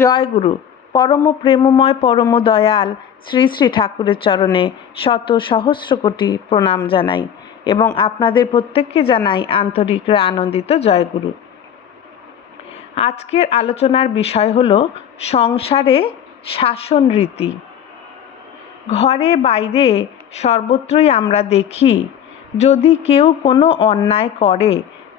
জয় গুরু পরম প্রেমময়, পরম দয়াল শ্রী শ্রী ঠাকুরের চরণে শত সহস্র কোটি প্রণাম জানাই এবং আপনাদের প্রত্যেককে জানাই আন্তরিক আনন্দিত জয়গুরু। আজকের আলোচনার বিষয় হল সংসারে শাসন রীতি। ঘরে বাইরে সর্বত্রই আমরা দেখি, যদি কেউ কোনো অন্যায় করে,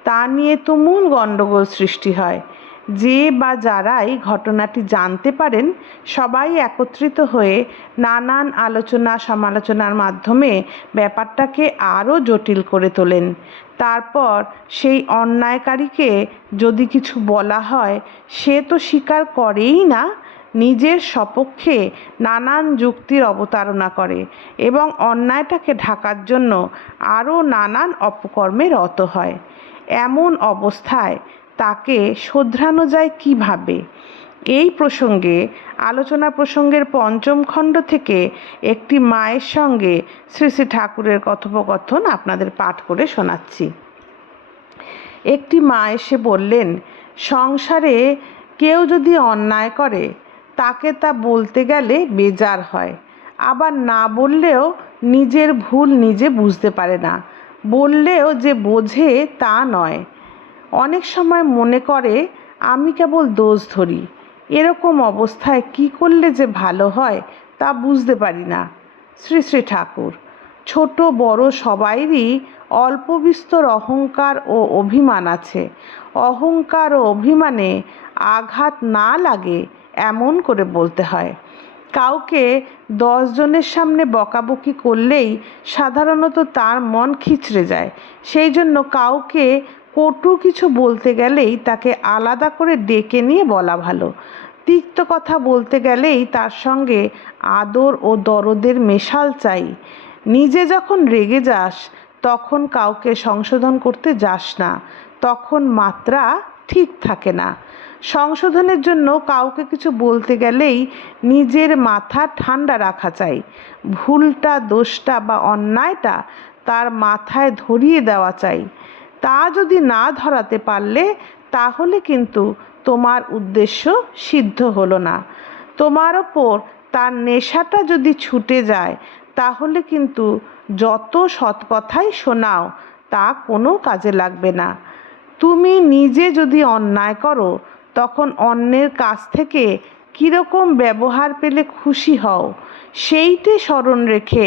তা নিয়ে তুমুল গণ্ডগোল সৃষ্টি হয়। যে বা যারাই ঘটনাটি জানতে পারেন, সবাই একত্রিত হয়ে নানান আলোচনা সমালোচনার মাধ্যমে ব্যাপারটাকে আরও জটিল করে তোলেন। তারপর সেই অন্যায়কারীকে যদি কিছু বলা হয়, সে তো স্বীকার করেই না, নিজের সপক্ষে নানান যুক্তির অবতারণা করে এবং অন্যায়টাকে ঢাকার জন্য আরও নানান অপকর্মে রত হয়। এমন অবস্থায় তাকে শোধরানো যায় কীভাবে? এই প্রসঙ্গে, আলোচনা প্রসঙ্গের পঞ্চম খণ্ড থেকে একটি মায়ের সঙ্গে শ্রী শ্রী ঠাকুরের কথোপকথন আপনাদের পাঠ করে শোনাচ্ছি। একটি মা এসে বললেন, সংসারে কেউ যদি অন্যায় করে, তাকে তা বলতে গেলে বেজার হয়। আবার না বললেও নিজের ভুল নিজে বুঝতে পারে না। বললেও যে বোঝে তা নয়। অনেক সময় মনে করে, আমি কেবল দোষ ধরি। এরকম অবস্থায় কি করলে যে ভালো হয় তা বুঝতে পারি না। শ্রী শ্রী ঠাকুর, ছোট বড় সবাইরই অল্প বিস্তর অহংকার ও অভিমান আছে। অহংকার ও অভিমানে আঘাত না লাগে এমন করে বলতে হয়। কাউকে দশজনের সামনে বকাবকি করলেই সাধারণত তার মন খিচড়ে যায়। সেই জন্য কাউকে কটু কিছু বলতে গেলেই তাকে আলাদা করে ডেকে নিয়ে বলা ভালো। তিক্ত কথা বলতে গেলেই তার সঙ্গে আদর ও দরদের মেশাল চাই। নিজে যখন রেগে যাস, তখন কাউকে সংশোধন করতে যাস না। তখন মাত্রা ঠিক থাকে না। সংশোধনের জন্য কাউকে কিছু বলতে গেলেই নিজের মাথা ঠান্ডা রাখা চাই। ভুলটা, দোষটা বা অন্যায়টা তার মাথায় ধরিয়ে দেওয়া চাই। তা যদি না ধরাতে পারলে, তাহলে কিন্তু তোমার উদ্দেশ্য সিদ্ধ হলো না। তোমার ওপর তার নেশাটা যদি ছুটে যায়, তাহলে কিন্তু যত সৎকথাই শোনাও, তা কোনো কাজে লাগবে না। তুমি নিজে যদি অন্যায় করো, তখন অন্যের কাছ থেকে কীরকম ব্যবহার পেলে খুশি হও, সেইটি স্মরণ রেখে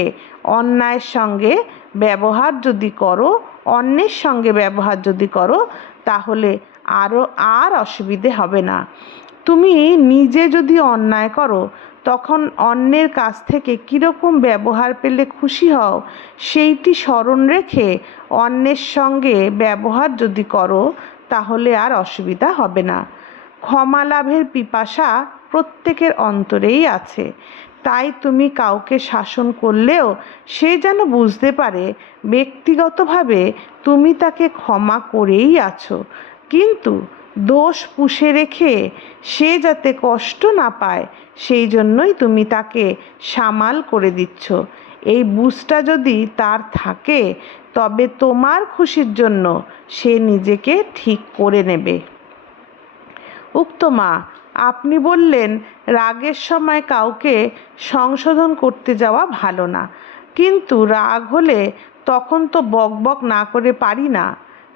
অন্যায়ের সঙ্গে ব্যবহার যদি করো, অন্যের সঙ্গে ব্যবহার যদি করো, তাহলে আরও আর অসুবিধে হবে না। তুমি নিজে যদি অন্যায় করো, তখন অন্যের কাছ থেকে কীরকম ব্যবহার পেলে খুশি হও, সেইটি স্মরণ রেখে অন্যের সঙ্গে ব্যবহার যদি করো, তাহলে আর অসুবিধা হবে না। ক্ষমা লাভের পিপাসা প্রত্যেকের অন্তরেই আছে। তাই তুমি কাউকে শাসন করলেও সে যেন বুঝতে পারে, ব্যক্তিগতভাবে তুমি তাকে ক্ষমা করেই আছো। কিন্তু দোষ পুষে রেখে সে যাতে কষ্ট না পায়, সেই জন্যই তুমি তাকে সামাল করে দিচ্ছ। এই বুঝটা যদি তার থাকে, তবে তোমার খুশির জন্য সে নিজেকে ঠিক করে নেবে। উক্ত মা আপনি বললেন, রাগের সময় কাউকে সংশোধন করতে যাওয়া ভালো না। কিন্তু রাগ হলে তখন তো বক বক না করে পারি না।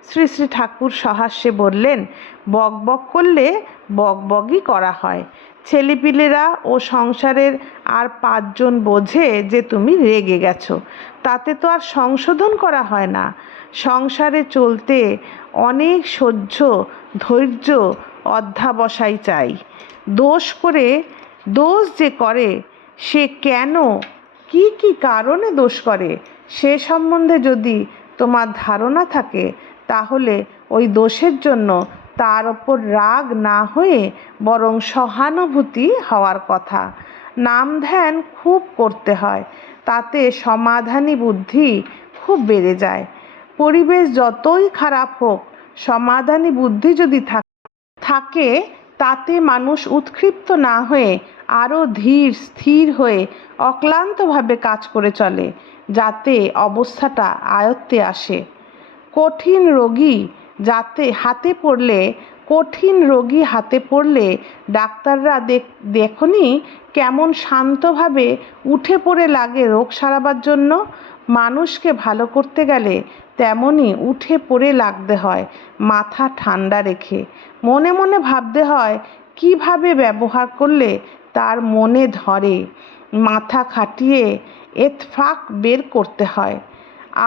শ্রী শ্রী ঠাকুর সহাস্যে বললেন বক বক করলে বক বকই করা হয়। ছেলেপিলেরা ও সংসারের আর পাঁচজন বোঝে যে তুমি রেগে গেছো। তাতে তো আর সংশোধন করা হয় না। সংসারে চলতে অনেক সহ্য, ধৈর্য অধ্যাবসায় চাই। দোষ করে দোষ যে করে, সে কেন, কি কি কারণে দোষ করে, সে সম্বন্ধে যদি তোমার ধারণা থাকে, তাহলে ওই দোষের জন্য তার ওপর রাগ না হয়ে বরং সহানুভূতি হওয়ার কথা। নাম ধ্যান খুব করতে হয়, তাতে সমাধানী বুদ্ধি খুব বেড়ে যায়। পরিবেশ যতই খারাপ হোক, সমাধানী বুদ্ধি যদি থাকে তাতে মানুষ উৎক্ষিপ্ত না হয়ে আরও ধীর, স্থির হয়ে অক্লান্তভাবে কাজ করে চলে, যাতে অবস্থাটা আয়ত্তে আসে। কঠিন রোগী যাতে হাতে পড়লে কঠিন রোগী হাতে পড়লে ডাক্তাররা দেখ দেখনি কেমন শান্তভাবে উঠে পড়ে লাগে রোগ সারাবার জন্য। মানুষকে ভালো করতে গেলে তেমনই উঠে পড়ে লাগতে হয়, মাথা ঠান্ডা রেখে। মনে মনে ভাবতে হয়, কীভাবে ব্যবহার করলে তার মনে ধরে? মাথা খাটিয়ে এতফাক বের করতে হয়,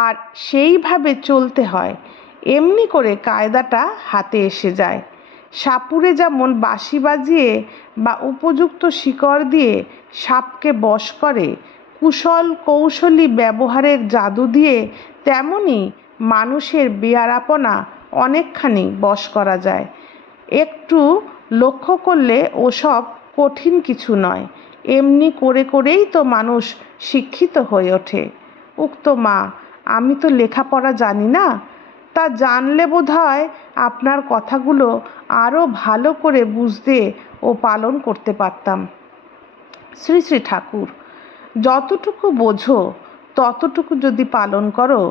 আর সেইভাবে চলতে হয়। এমনি করে কায়দাটা হাতে এসে যায়। সাপুরে যেমন বাঁশি বাজিয়ে বা উপযুক্ত শিকড় দিয়ে সাপকে বশ করে, কুশল কৌশলী ব্যবহারের জাদু দিয়ে, তেমনি মানুষের বেয়ারাপনা অনেকখানি বশ করা যায়। একটু লক্ষ্য করলে ওসব কঠিন কিছু নয়। এমনি করে করেই তো মানুষ শিক্ষিত হয়ে ওঠে। উক্ত মা, আমি তো লেখাপড়া জানি না তা জানলে বোধ হয় আপনার কথাগুলো আরও ভালো করে বুঝতে ও পালন করতে পারতাম। শ্রী শ্রী ঠাকুর, যতটুকু বোঝো, ততটুকু যদি পালন করো,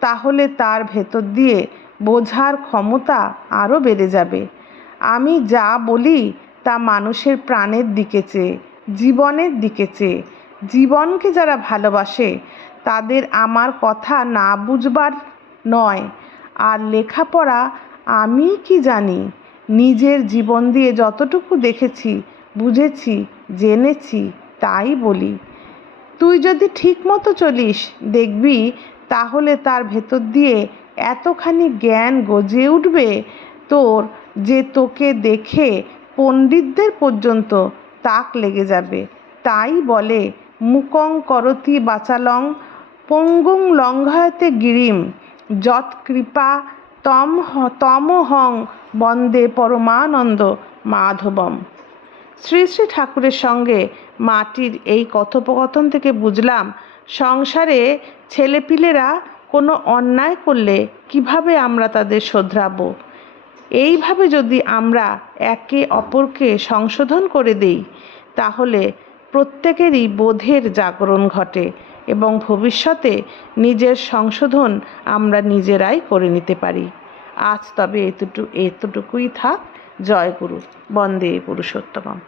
তাহলে তার ভেতর দিয়ে বোঝার ক্ষমতা আরও বেড়ে যাবে। আমি যা বলি তা মানুষের প্রাণের দিকে চেয়ে, জীবনের দিকে চেয়ে। জীবনকে যারা ভালোবাসে, তাদের আমার কথা না বুঝবার নয় আর লেখাপড়া আমি কি জানি? নিজের জীবন দিয়ে যতটুকু দেখেছি, বুঝেছি, জেনেছি, তাই বলি। তুই যদি ঠিক মতো চলিস, দেখবি তাহলে তার ভেতর দিয়ে এতখানি জ্ঞান গজে উঠবে তোর যে তোকে দেখে পণ্ডিতদের পর্যন্ত তাক লেগে যাবে। তাই বলে, মুকং করতি বাচালং, পঙ্গুং লঙ্ঘয়তে গিরিম। যৎ কৃপা তম তমহং বন্দে পরমানন্দ মাধবম। শ্রী শ্রী ঠাকুরের সঙ্গে মাটির এই কথোপকথন থেকে বুঝলাম, সংসারে ছেলেপিলেরা কোনো অন্যায় করলে কীভাবে আমরা তাদের শোধরাব? এইভাবে যদি আমরা একে অপরকে সংশোধন করে দেই, তাহলে প্রত্যেকেরই বোধের জাগরণ ঘটে। এবং ভবিষ্যতে নিজের সংশোধন আমরা নিজেরাই করে নিতে পারি। আজ তবে এতটুকু এতটুকুই থাক। জয় গুরু। বন্দে পুরুষোত্তমম।